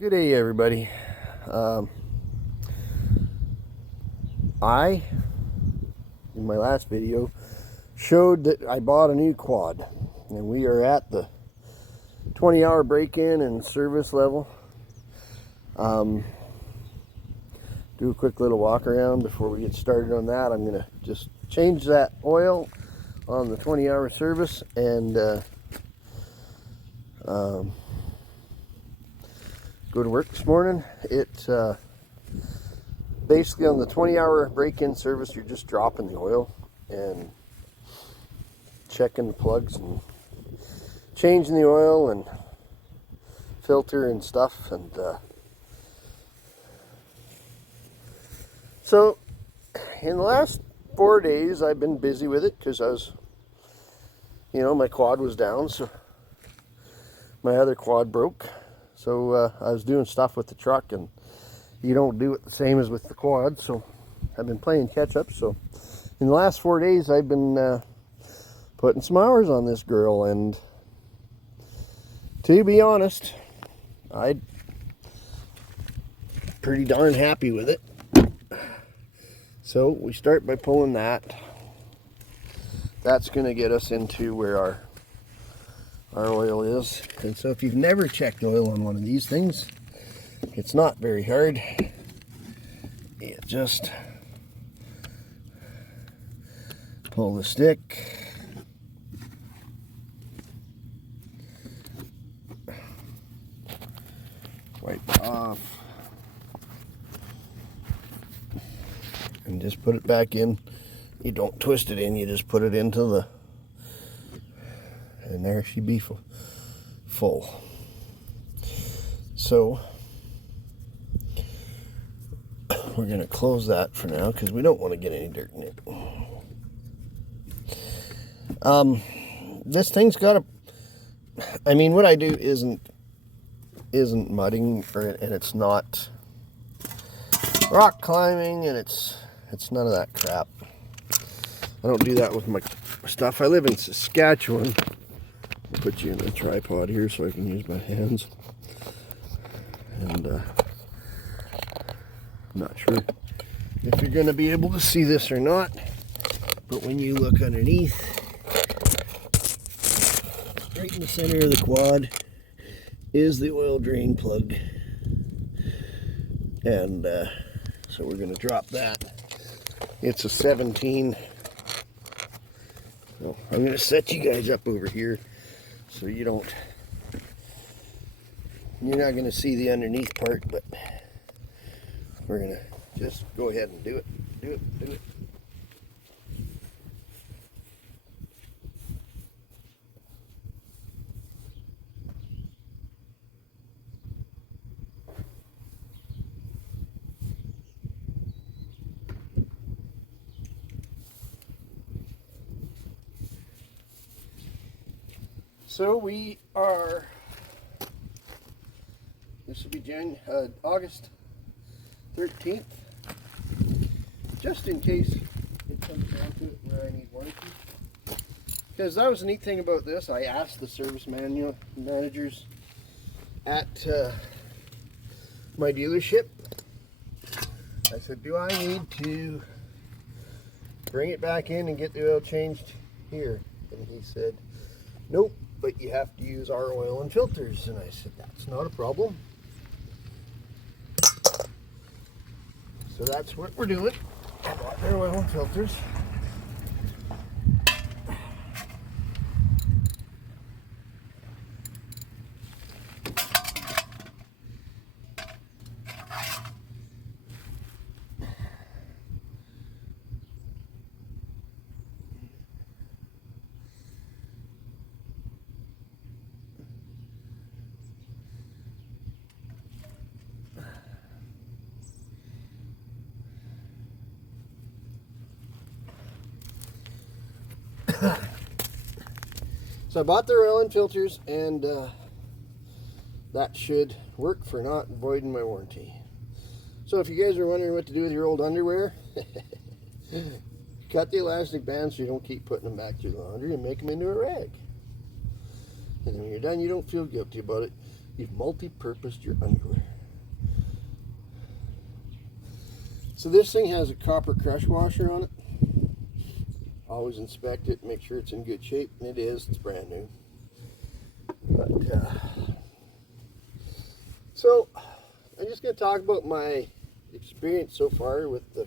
Good day, everybody. I, in my last video, showed that I bought a new quad, and we are at the 20-hour break-in and service level. Do a quick little walk around before we get started on that. I'm going to just change that oil on the 20-hour service and go to work this morning. It basically on the 20-hour break-in service, you're just dropping the oil and checking the plugs and changing the oil and filter and stuff. And so in the last 4 days I've been busy with it because I was, my quad was down, so my other quad broke. So I was doing stuff with the truck, and you don't do it the same as with the quad, so I've been playing catch up. So in the last 4 days I've been putting some hours on this girl, and to be honest, I'm pretty darn happy with it. So we start by pulling that. That's going to get us into where our oil is. And so if you've never checked oil on one of these things, it's not very hard. You just pull the stick, wipe it off, and just put it back in. You don't twist it in, you just put it into the, and there she be full. So we're going to close that for now because we don't want to get any dirt in it. This thing's got a, what I do isn't mudding, and it's not rock climbing, and it's none of that crap. I don't do that with my stuff. I live in Saskatchewan. I'll put you in a tripod here so I can use my hands. And I'm not sure if you're going to be able to see this or not, but when you look underneath, right in the center of the quad is the oil drain plug. And so we're going to drop that. It's a 17. So I'm going to set you guys up over here so you're not going to see the underneath part, but we're going to just go ahead and do it. So we are, this will be August 13th, just in case it comes down to it where I need warranty. Because that was the neat thing about this. I asked the service managers at my dealership, I said, do I need to bring it back in and get the oil changed here? And he said, nope, but you have to use our oil and filters. And I said, that's not a problem. So that's what we're doing. I bought their oil and filters. So I bought their oil and filters, and that should work for not voiding my warranty. So if you guys are wondering what to do with your old underwear, cut the elastic bands so you don't keep putting them back through the laundry, and make them into a rag. And then when you're done, you don't feel guilty about it. You've multi-purposed your underwear. So this thing has a copper crush washer on it. Always inspect it, make sure it's in good shape, and it is. It's brand new. But so I'm just going to talk about my experience so far with the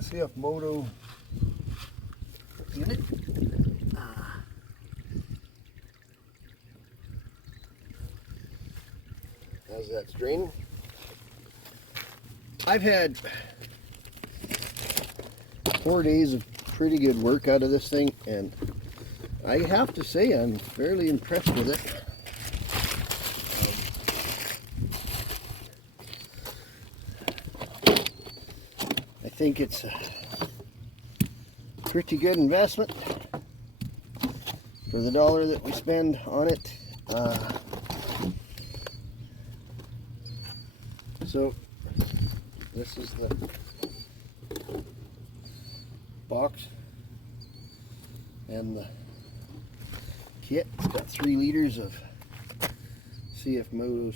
CF Moto unit. As that's draining, I've had 4 days of pretty good work out of this thing, and I have to say I'm fairly impressed with it. I think it's a pretty good investment for the dollar that we spend on it. So this is the box and the kit. It's got 3 liters of CF Moto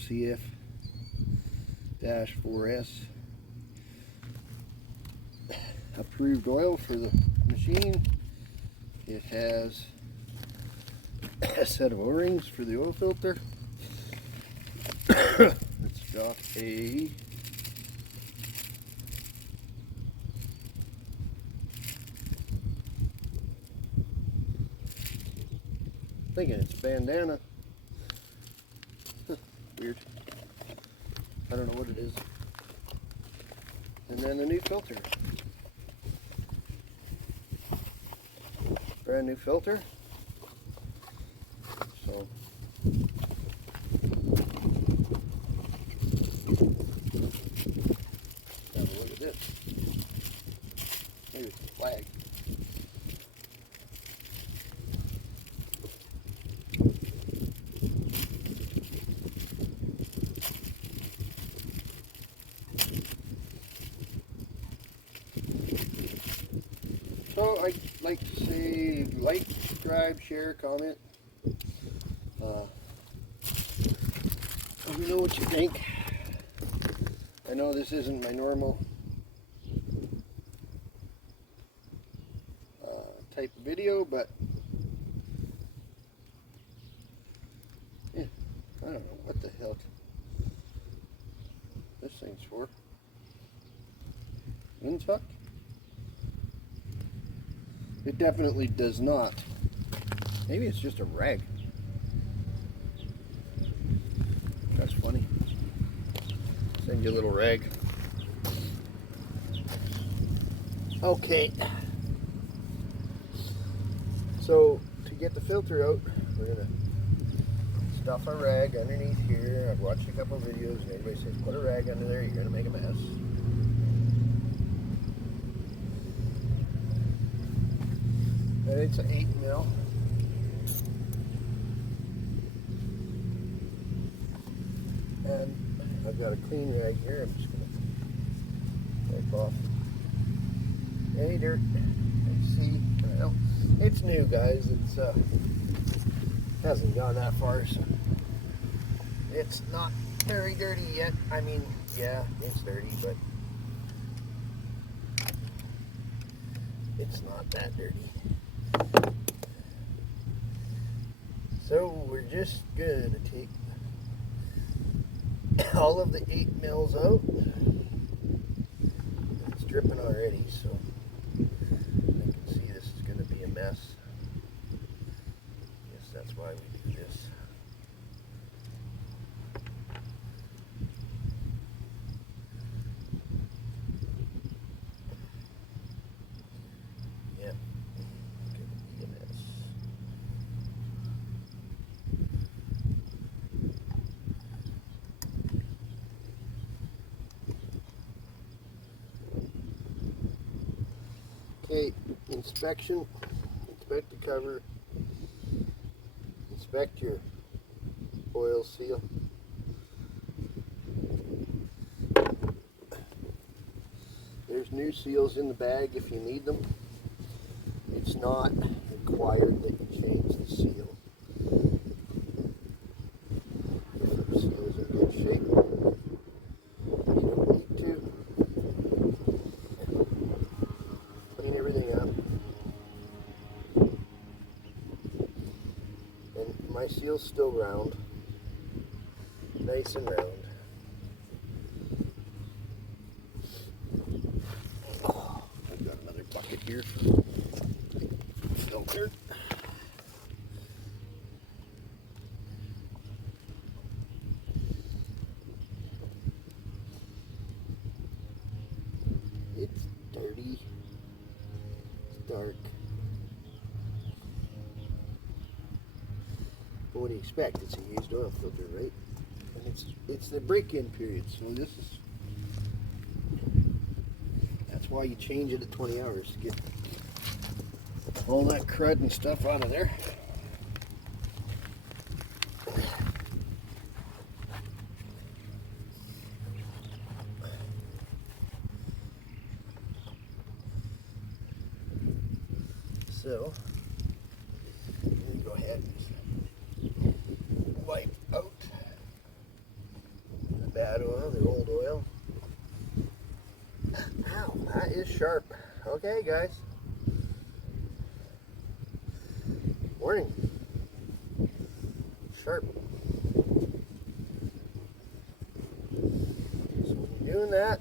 CF-4S approved oil for the machine. It has a set of O-rings for the oil filter. It's got a thinking it's a bandana. Weird. I don't know what it is. And then a new filter. Brand new filter. So have a look at this. Maybe it's a flag. So I'd like to say like, subscribe, share, comment. Let me know what you think. I know this isn't my normal type of video, but yeah, I don't know what the hell this thing's for. Windtuck? It definitely does not. Maybe it's just a rag. That's funny. Send you a little rag. Okay. So to get the filter out, we're gonna stuff a rag underneath here. I've watched a couple of videos and everybody says put a rag under there, you're gonna make a mess. And it's an 8 mil. And I've got a clean rag here. I'm just going to wipe off any dirt. See, well, it's new, guys. It's hasn't gone that far, so it's not very dirty yet. I mean, yeah, it's dirty, but it's not that dirty. So we're just going to take all of the 8 mils out. It's dripping already, so I can see this is going to be a mess. Yes, that's why we do this. Yeah, it's going to be a mess. Okay, inspection, inspect the cover, inspect your oil seal. There's new seals in the bag if you need them. It's not required that you change the seal if the seal is in good shape. And my seal's still round. Nice and round. Oh, I've got another bucket here for filter. It's dirty. It's dark. But what do you expect? It's a used oil filter, right? And it's the break-in period, so that's why you change it at 20 hours to get all that crud and stuff out of there. So, I'm going to go ahead and wipe out the bad oil, the old oil. Ow, that is sharp. Okay, guys. Warning. Sharp. So when you're doing that,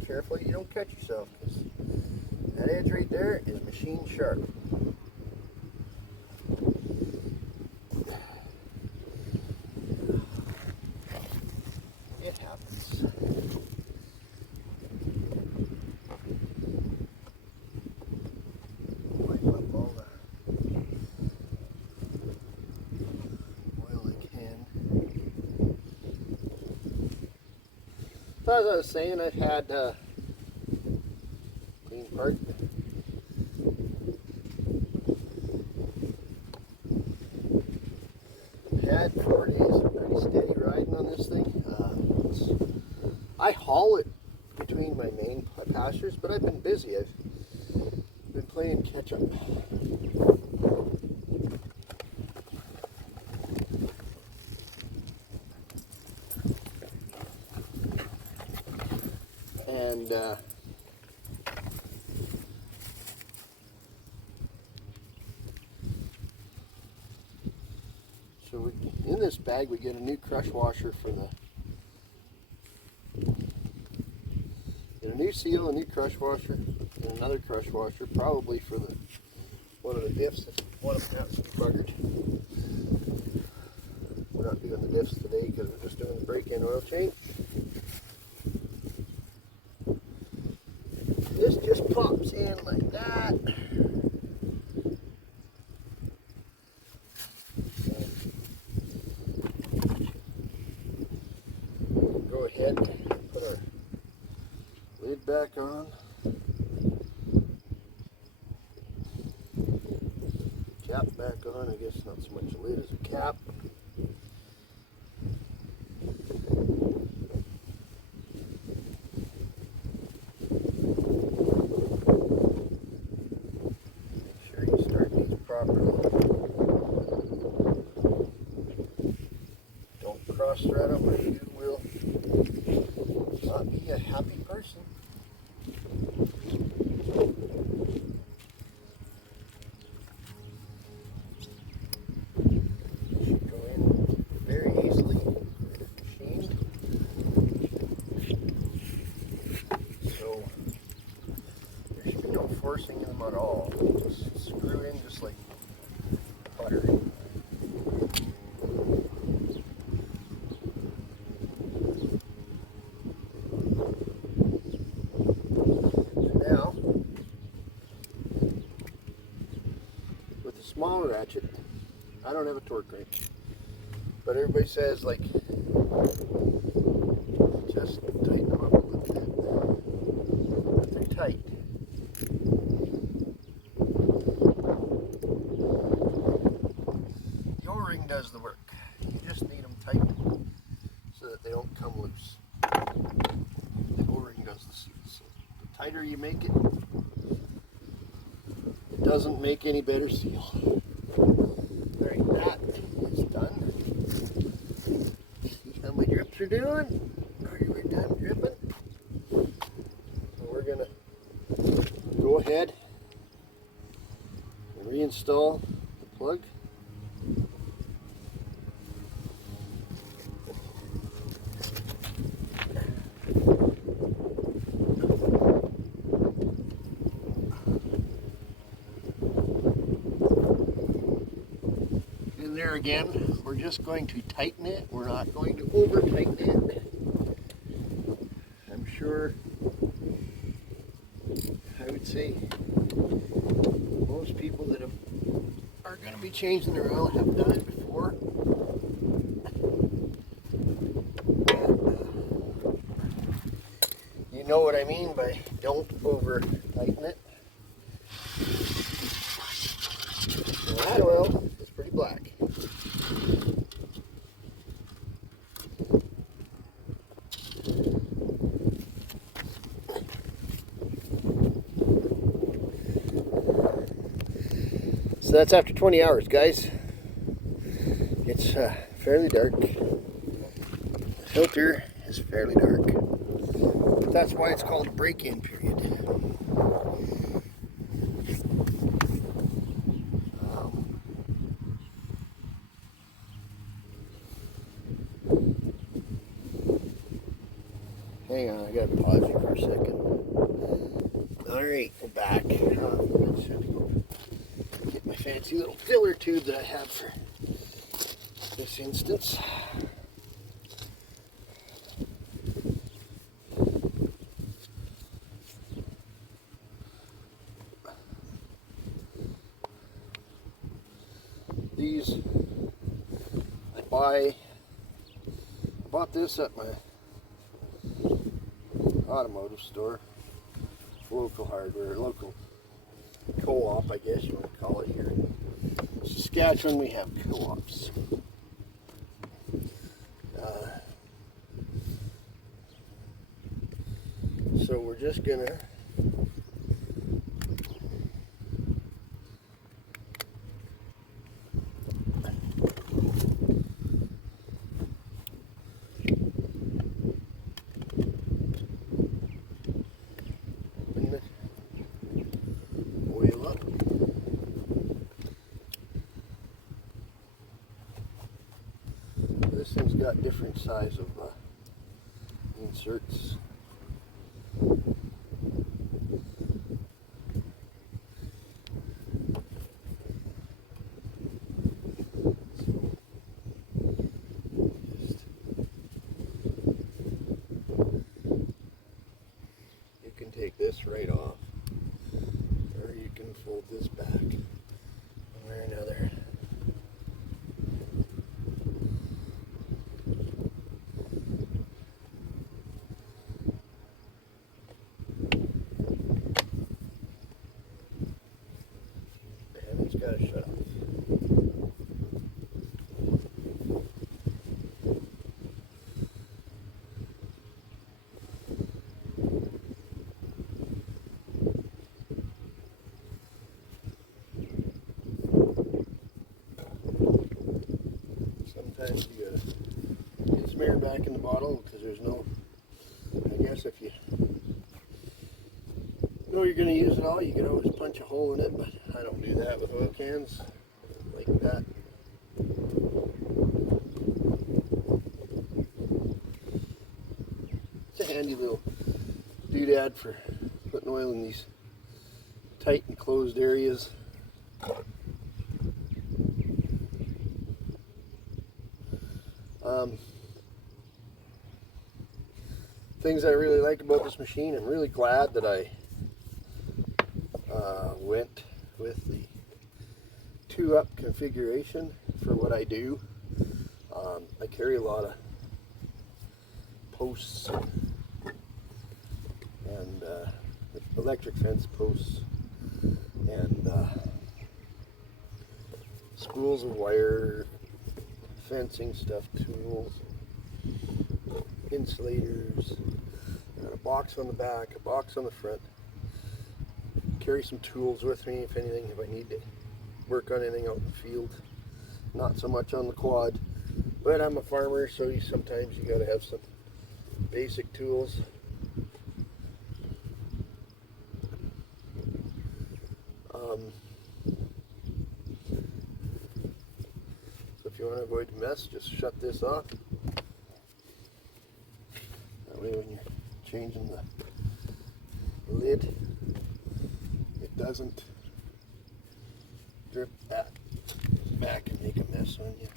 be careful you don't cut yourself, because that edge right there is machine sharp. It happens. Wipe up all the oil I can. So as I was saying, I've had clean part. Had 4 days of pretty steady riding on this thing. I haul it between my main pastures, but I've been busy. I've been playing catch up. And so in this bag we get a new crush washer for the a new seal, a new crush washer, and another crush washer, probably for the one of the diffs. One of them has to be buggered. We're not doing the diffs today because we're just doing the break-in oil change. This just pops in like that. And go ahead and put our lid back on. Cap back on. I guess not so much a lid as a cap. Thread them or you will not be a happy person. Should go in very easily, machined. So there should be no forcing in them at all. Just screw in just like butter. Small ratchet. I don't have a torque wrench, but everybody says like just tighten them up a little bit. But they're tight. The O-ring does the work. You just need them tight so that they don't come loose. The O-ring does the seal. So the tighter you make it, doesn't make any better seal. Alright, that is done. See how my drips are doing? Are you done dripping? So we're gonna go ahead and reinstall the plug. there again. We're just going to tighten it. We're not going to over tighten it. I'm sure, I would say, most people that are going to be changing their oil have done it before. You know what I mean by don't over tighten it. Well, that oil is pretty black. So that's after 20 hours, guys. It's fairly dark. The filter is fairly dark. That's why it's called a break-in period. Hang on, I gotta pause you for a second. Alright, we're back. Get my fancy little filler tube that I have for this instance. These I bought this at my automotive store, local hardware, local co-op, I guess you want to call it. Here in Saskatchewan we have co-ops. So we're just gonna oil up. This thing's got different size of inserts. Take this right off, or you can fold this back one way or another. And it's got to shut off. Sometimes you gotta get some air back in the bottle because there's no, I guess if you know you're gonna use it all, you can always punch a hole in it, but I don't do that with oil cans like that. It's a handy little doodad for putting oil in these tight and closed areas. Things I really like about this machine, I'm really glad that I went with the 2-up configuration for what I do. I carry a lot of posts and electric fence posts and spools of wire, fencing stuff, tools, insulators. Got a box on the back, a box on the front. Carry some tools with me if anything, if I need to work on anything out in the field. Not so much on the quad, but I'm a farmer, so sometimes you gotta have some basic tools. So if you want to avoid the mess, just shut this off. That way when you're changing the lid, it doesn't drip that back and make a mess. mess on you.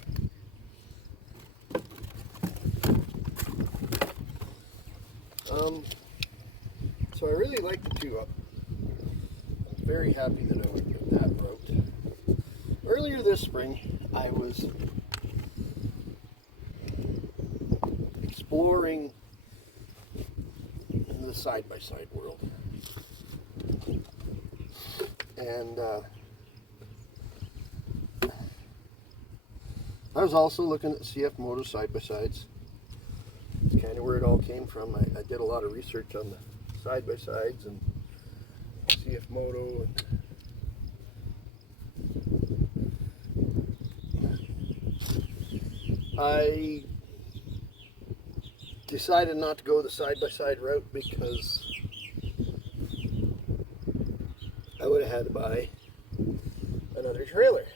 So I really like the 2-up. I'm very happy that I went with that route. Earlier this spring, I was exploring the side-by-side world. And I was also looking at CF Moto side-by-sides. It's kind of where it all came from. I did a lot of research on the side-by-sides and CF Moto. I decided not to go the side-by-side route because I would have had to buy another trailer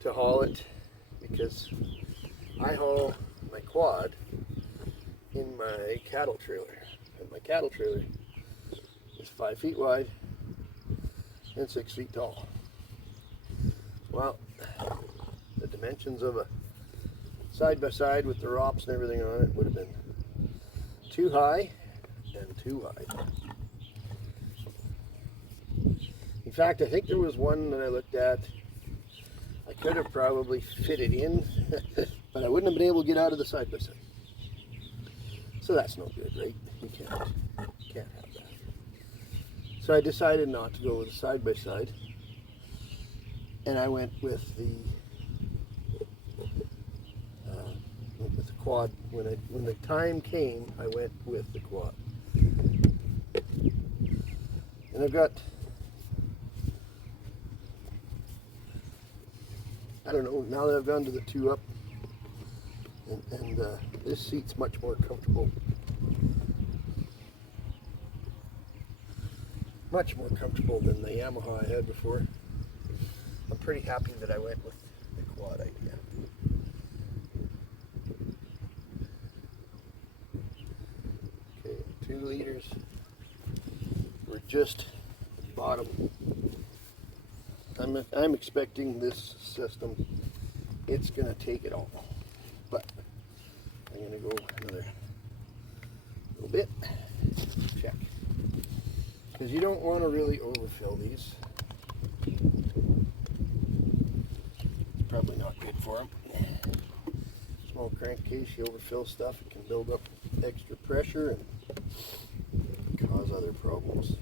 to haul it, because I haul my quad in my cattle trailer, and my cattle trailer is 5 feet wide and 6 feet tall. Well, the dimensions of a side-by-side with the ROPS and everything on it would have been too high and too wide. In fact, I think there was one that I looked at, I could have probably fitted in, but I wouldn't have been able to get out of the side-by-side. So that's no good, right? You can't have that. So I decided not to go with the side-by-side, and I went with the quad. When the time came, I went with the quad. And I've got, I don't know, now that I've gone to the 2-up, and this seat's much more comfortable. Much more comfortable than the Yamaha I had before. I'm pretty happy that I went with the quad idea. Okay, 2 liters. We're just bottom. I'm expecting this system, it's going to take it all. But I'm going to go another little bit. Check. Because you don't want to really overfill these. It's probably not good for them. Small crankcase, you overfill stuff, it can build up extra pressure and cause other problems.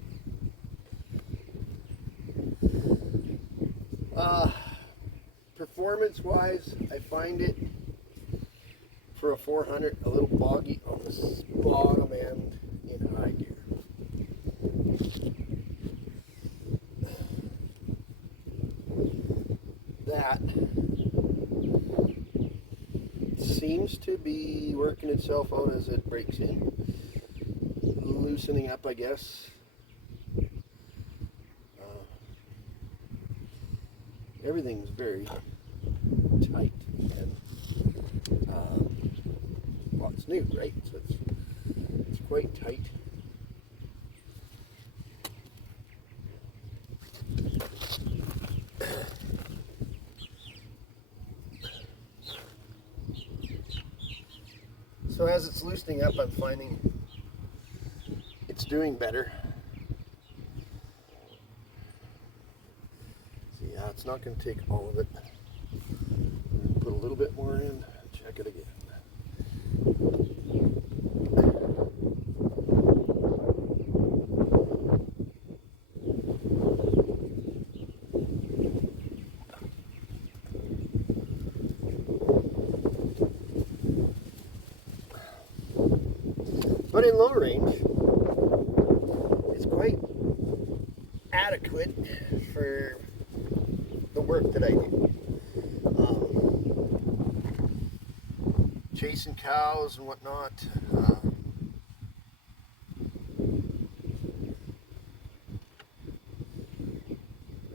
Performance-wise, I find it for a 400 a little boggy on the bottom end in high gear. That seems to be working itself out as it breaks in, loosening up, I guess. Everything's very tight, and well, it's new, right? So it's quite tight. So as it's loosening up, I'm finding it's doing better. So yeah, it's not going to take all of it. I'm going to put a little bit more in, check it again. But in low range, it's quite adequate for the work that I do. Chasing cows and whatnot.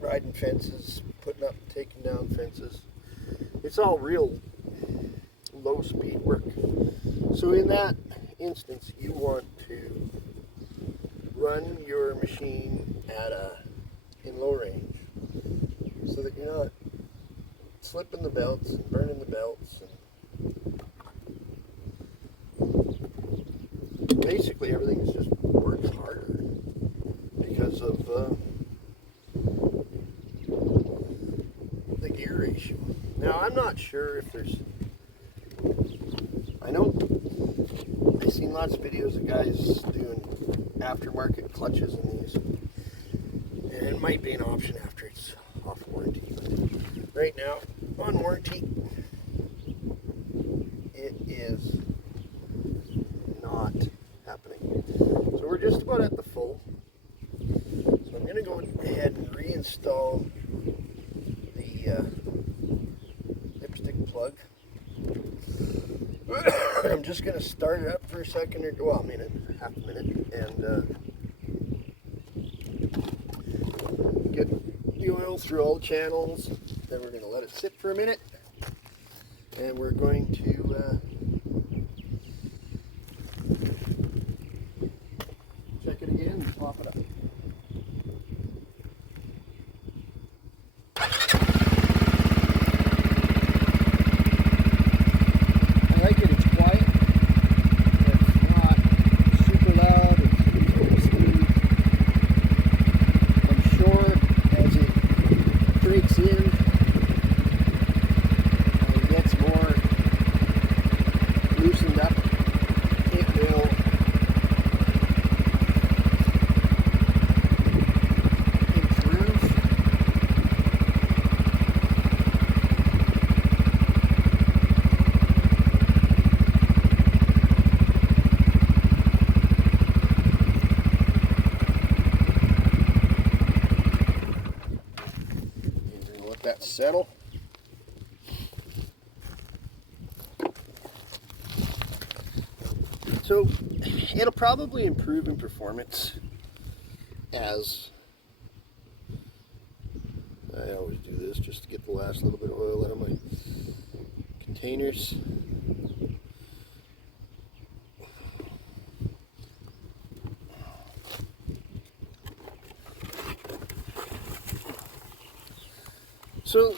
Riding fences, putting up and taking down fences. It's all real low speed work. So in that instance, you want to run your machine at in low range so that you're not slipping the belts and burning the belts. And basically everything is just works harder because of the gear ratio. Now I'm not sure if there's, I know I've seen lots of videos of guys doing aftermarket clutches in these, and it might be an option after it's off warranty. But right now, on warranty, it is not happening. So we're just about at the full. So I'm going to go ahead and reinstall the dipstick plug. I'm just going to start it up for a second, or well, a minute, half a minute, and get the oil through all the channels. Then we're going to let it sit for a minute, and we're going to check it again and top it up. Settle. So it'll probably improve in performance as I always do this just to get the last little bit of oil out of my containers. So,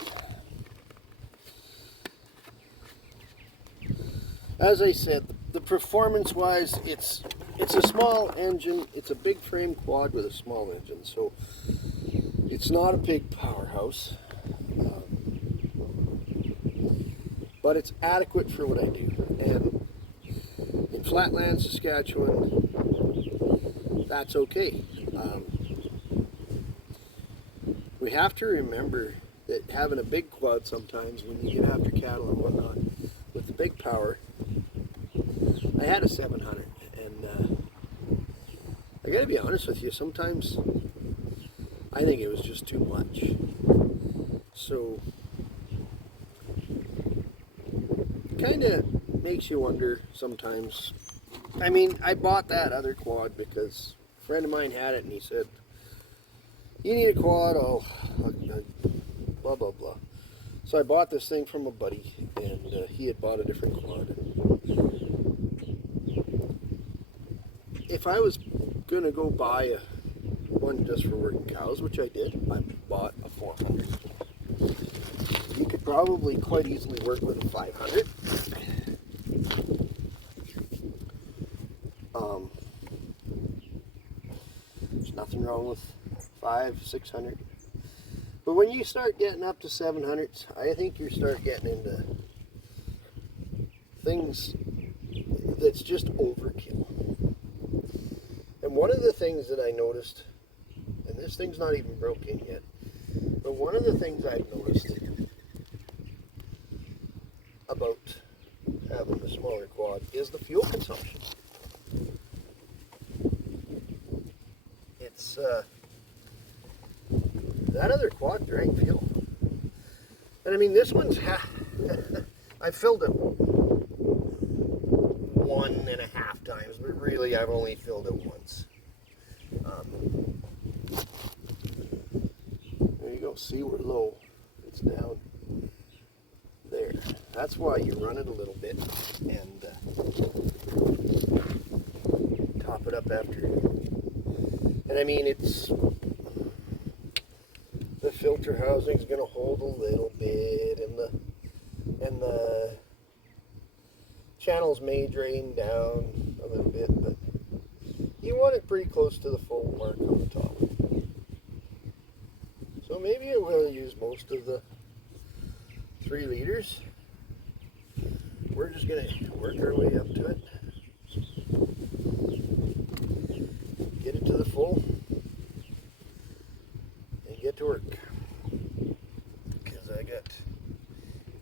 as I said, the performance-wise, it's a small engine. It's a big frame quad with a small engine, so it's not a big powerhouse, but it's adequate for what I do. And in Flatland, Saskatchewan, that's okay. We have to remember that having a big quad sometimes when you get after cattle and whatnot with the big power. I had a 700, and I gotta be honest with you, sometimes I think it was just too much. So it kind of makes you wonder sometimes. I mean, I bought that other quad because a friend of mine had it and he said, "You need a quad, I'll blah blah blah." So I bought this thing from a buddy, and he had bought a different quad. If I was gonna go buy one just for working cows, which I did, I bought a 400. You could probably quite easily work with a 500. There's nothing wrong with 500-600. But when you start getting up to 700s, I think you start getting into things that's just overkill. And one of the things that I noticed, and this thing's not even broken yet, but one of the things I've noticed about having the smaller quad is the fuel consumption. It's that other quad drank fuel, and I mean this one's I filled it 1.5 times, but really I've only filled it once. There you go. See, we're low. It's down there. That's why you run it a little bit and top it up after. And I mean, it's the filter housing is going to hold a little bit, and the channels may drain down a little bit, but you want it pretty close to the full mark on the top. So maybe I will use most of the 3 liters. We're just going to work our way up to it. Get it to the full and get to work. Because I got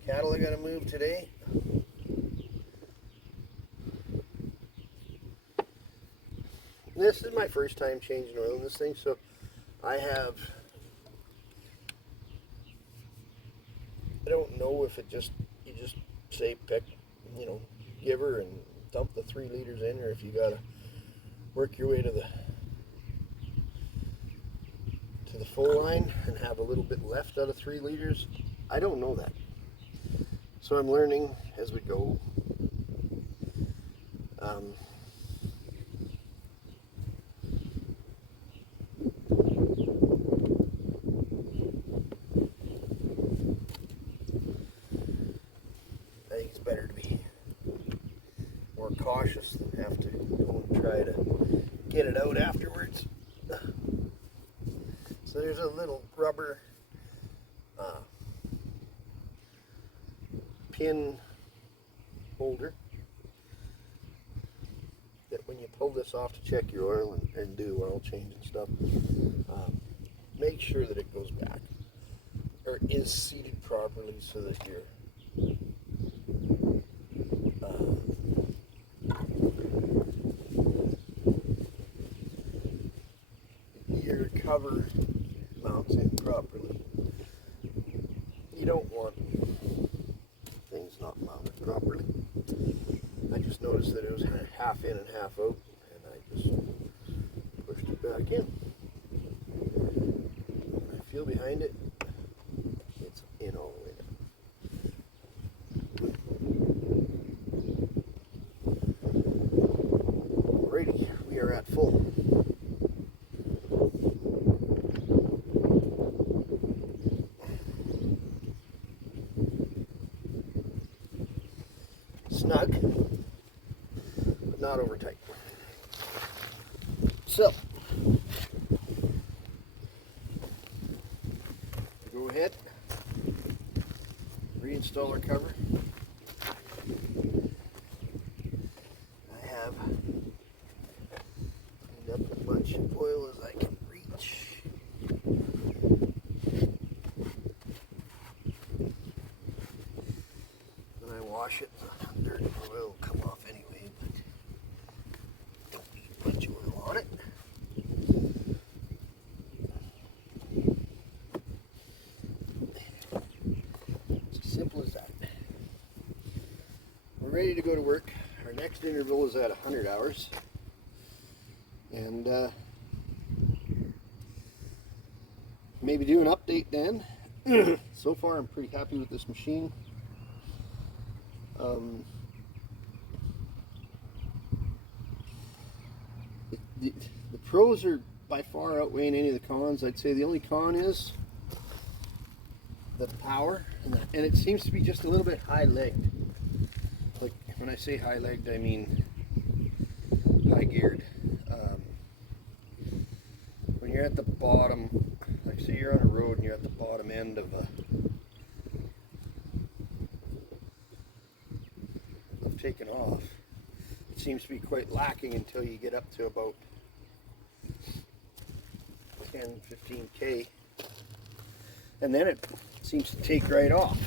cattle I got to move today. This is my first time changing oil in this thing, so I don't know if you just say pick, give her and dump the 3 liters in, or if you gotta work your way to the full line and have a little bit left out of 3 liters. I don't know that, so I'm learning as we go. I think it's better to be more cautious than have to go and try to get it out afterwards. So there's a little rubber pin holder that when you pull this off to check your oil and do oil change and stuff, make sure that it goes back or is seated properly so that your cover mounts in properly. You don't want things not mounted properly. I just noticed that it was half in and half out, and I just pushed it back in. When I feel behind it, it's in all the way down. Alrighty, we are at full. Snug, but not over tight. So, go ahead, reinstall our cover. I have cleaned up as much oil as I can reach. When I wash it, the dirt and oil will come off anyway, but don't need much oil on it. It's as simple as that. We're ready to go to work. Our next interval is at 100 hours. And maybe do an update then. So far I'm pretty happy with this machine. The pros are by far outweighing any of the cons. I'd say the only con is the power, and it seems to be just a little bit high-legged. Like when I say high-legged, I mean high-geared. When you're at the bottom, like say you're on a road and you're at the bottom end of taken off, it seems to be quite lacking until you get up to about 10-15K, and then it seems to take right off.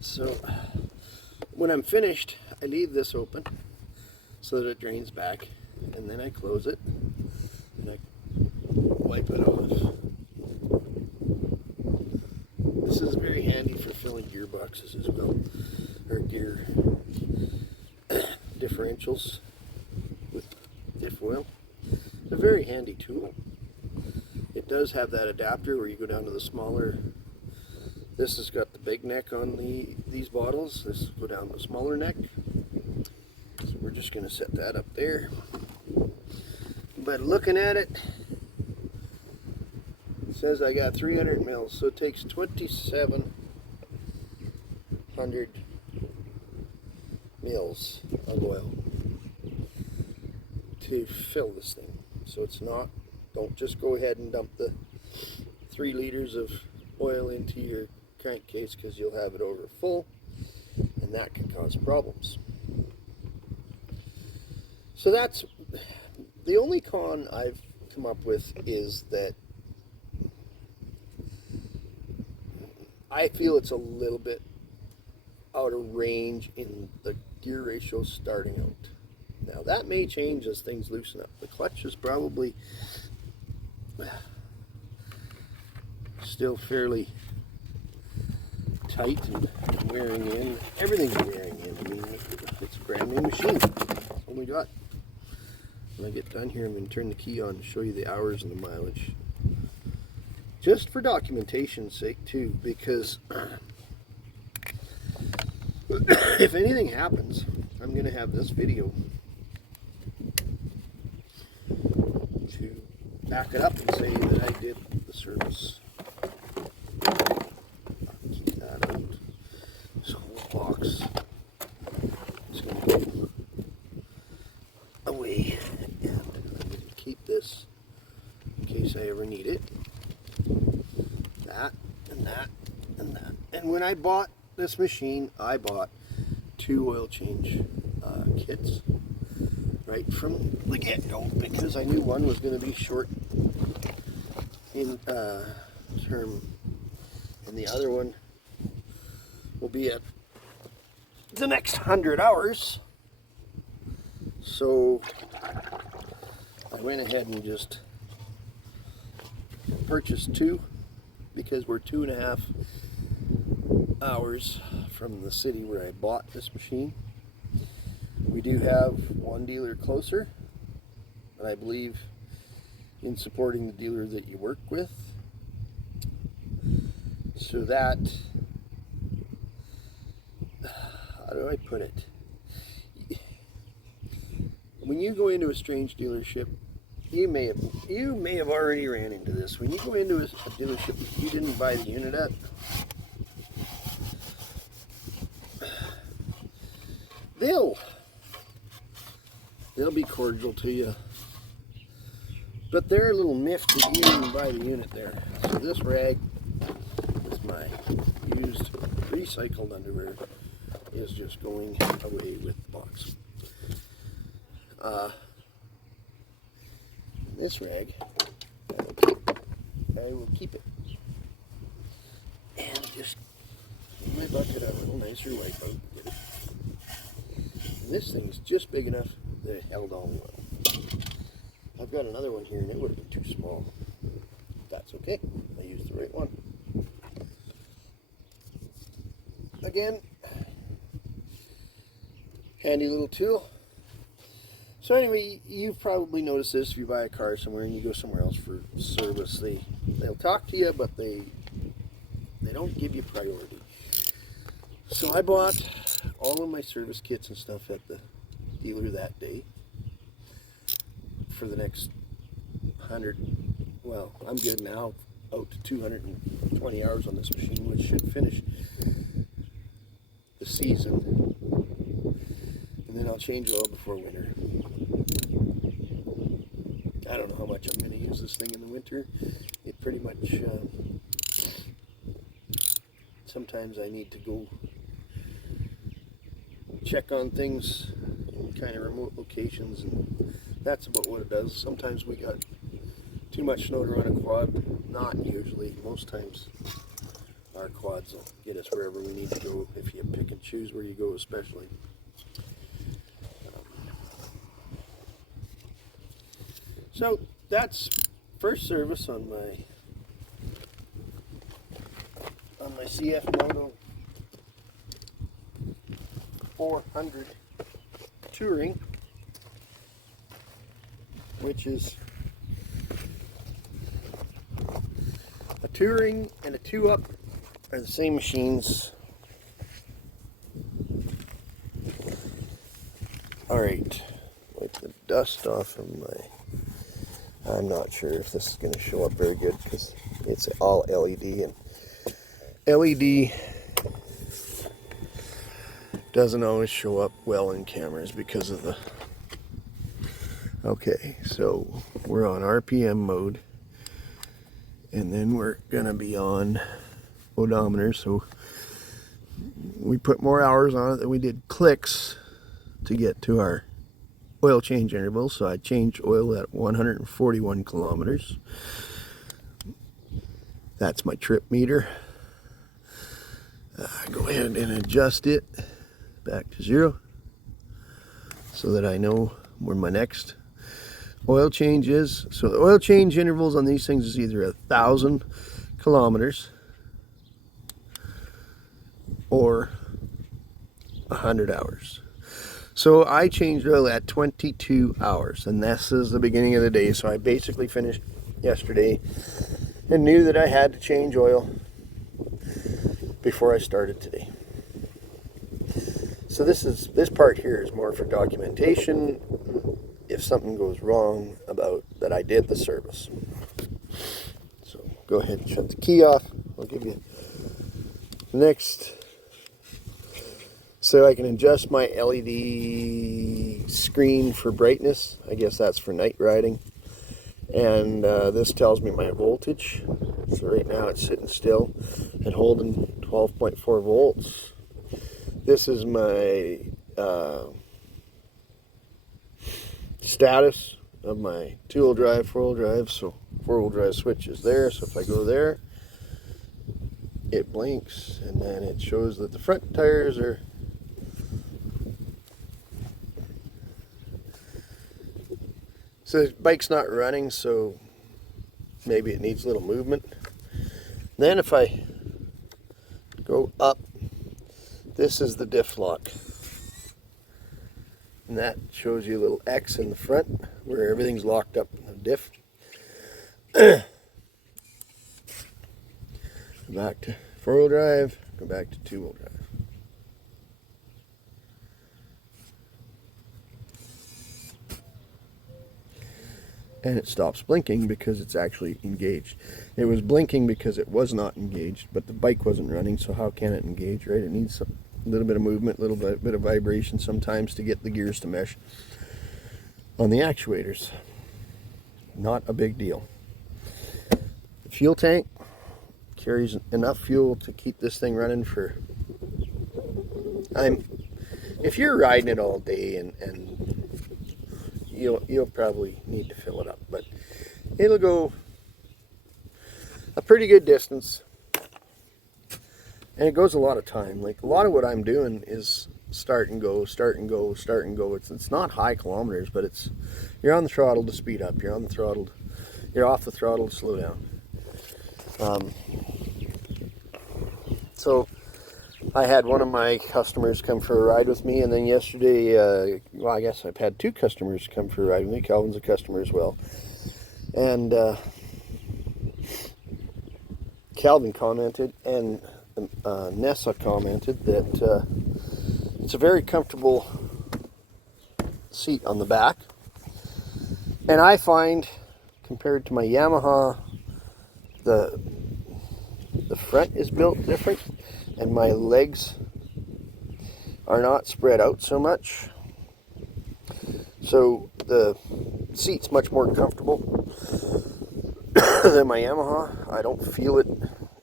So when I'm finished, I leave this open so that it drains back, and then I close it and I wipe it off. This is very handy for filling gearboxes as well, or gear differentials with diff oil. It's a very handy tool. It does have that adapter where you go down to the smaller. This has got the big neck on these bottles. This go down the smaller neck. So we're just going to set that up there. But looking at it, says I got 300 mils, so it takes 2,700 mils of oil to fill this thing. So it's not, don't just go ahead and dump the 3 liters of oil into your crankcase, because you'll have it over full and that can cause problems. So that's the only con I've come up with, is that I feel it's a little bit out of range in the gear ratio starting out. Now that may change as things loosen up. The clutch is probably still fairly tight and wearing in. Everything's wearing in. I mean, it's a brand new machine. That's what we got. When I get done here, I'm going to turn the key on and show you the hours and the mileage. Just for documentation's sake too, because if anything happens, I'm going to have this video to back it up and say that I did the service. Keep that out. This whole box is going to go away, and I'm going to keep this in case I ever need it. That and that and that. And when I bought this machine, I bought 2 oil change kits right from the get-go, because I knew one was going to be short in term and the other one will be at the next 100 hours. So I went ahead and just purchased 2, because we're 2.5 hours from the city where I bought this machine. We do have one dealer closer, but I believe in supporting the dealer that you work with, so that, how do I put it? When you go into a strange dealership, you may have already ran into this. When you go into a dealership that you didn't buy the unit at, they'll be cordial to you, but they're a little miffed that you didn't buy the unit there. So this rag is my used recycled underwear, is just going away with the box. This rag, I will keep it, and just my bucket a little nicer wipe out. And this thing is just big enough that it held on well. I've got another one here, and it would have been too small. That's okay. I used the right one. Again, handy little tool. So anyway, you've probably noticed this if you buy a car somewhere and you go somewhere else for service. They'll talk to you, but they don't give you priority. So I bought all of my service kits and stuff at the dealer that day for the next 100. Well, I'm good now, out to 220 hours on this machine, which should finish the season. And then I'll change oil before winter. I don't know how much I'm going to use this thing in the winter. It pretty much, sometimes I need to go check on things in kind of remote locations, and that's about what it does. Sometimes we got too much snow to run a quad. Not usually. Most times our quads will get us wherever we need to go, if you pick and choose where you go especially. So that's first service on my CF Moto 400 Touring, which is a Touring and a 2-up are the same machines. Alright, wipe the dust off of my, I'm not sure if this is going to show up very good because It's all LED, and LED doesn't always show up well in cameras because of the... Okay, so we're on RPM mode, and then we're gonna be on odometer. So we put more hours on it than we did clicks to get to our oil change interval. So I changed oil at 141 kilometers. That's my trip meter. Go ahead and adjust it back to 0 so that I know where my next oil change is. So the oil change intervals on these things is either 1,000 kilometers or 100 hours. So I changed oil at 22 hours, and this is the beginning of the day. So I basically finished yesterday and knew that I had to change oil before I started today. So this part here is more for documentation if something goes wrong about that I did the service. So go ahead and shut the key off. I'll give you the next. So I can adjust my LED screen for brightness. I guess that's for night riding. And this tells me my voltage. So right now it's sitting still and holding 12.4 volts. This is my status of my 2-wheel drive, 4-wheel drive. So 4-wheel drive switch is there. So if I go there, it blinks, and then it shows that the front tires are so the bike's not running, so maybe it needs a little movement. Then if I go up, this is the diff lock. And that shows you a little X in the front where everything's locked up in the diff. Go back to 4-wheel drive, go back to 2-wheel drive. And it stops blinking because it's actually engaged. It was blinking because it was not engaged, but the bike wasn't running, so how can it engage, right? It needs a little bit of movement, a little bit of vibration sometimes to get the gears to mesh on the actuators. Not a big deal. The fuel tank carries enough fuel to keep this thing running for... if you're riding it all day and you'll probably need to fill it up, but it'll go a pretty good distance, and it goes a lot of time. Like a lot of what I'm doing is start and go, start and go, start and go. It's not high kilometers, but it's you're on the throttle to speed up, you're on the throttle, you're off the throttle to slow down. So I had one of my customers come for a ride with me, and then yesterday, well, I guess I've had 2 customers come for a ride with me. Calvin's a customer as well. And Calvin commented, and Nessa commented that it's a very comfortable seat on the back. And I find, compared to my Yamaha, the front is built different, and my legs are not spread out so much. So the seat's much more comfortable than my Yamaha. I don't feel it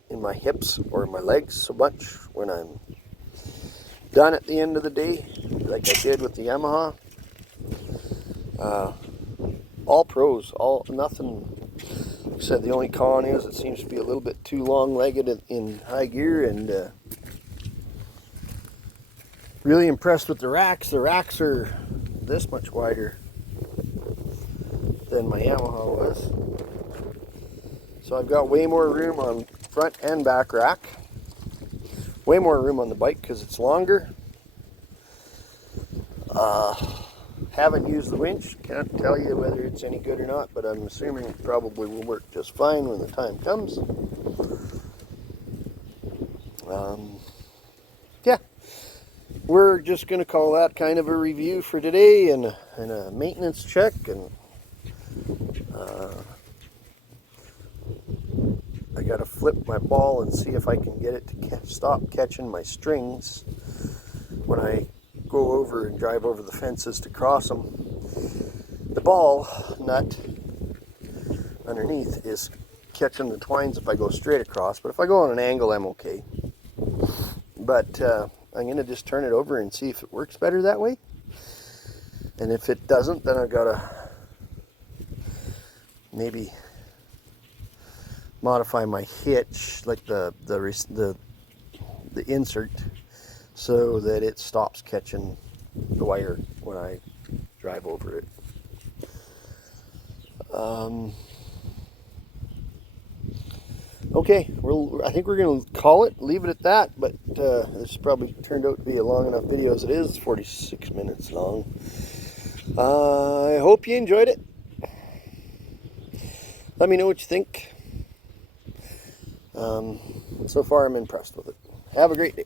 in my hips or my legs so much when I'm done at the end of the day, like I did with the Yamaha. All pros, nothing. Like I said, the only con is it seems to be a little bit too long-legged in high gear, and really impressed with the racks. The racks are this much wider than my Yamaha was. So I've got way more room on front and back rack. Way more room on the bike because it's longer. Haven't used the winch. Can't tell you whether it's any good or not, but I'm assuming it probably will work just fine when the time comes. Yeah. We're just going to call that kind of a review for today, and a maintenance check, and I got to flip my ball and see if I can get it to stop catching my strings when I go over and drive over the fences to cross them. The ball nut underneath is catching the twines if I go straight across, but if I go on an angle, I'm okay. But I'm going to just turn it over and see if it works better that way. And if it doesn't, then I've got to maybe modify my hitch, like the insert, so that it stops catching the wire when I drive over it. Okay, I think we're going to call it, leave it at that, but this probably turned out to be a long enough video as it is, 46 minutes long. I hope you enjoyed it. Let me know what you think. So far I'm impressed with it. Have a great day.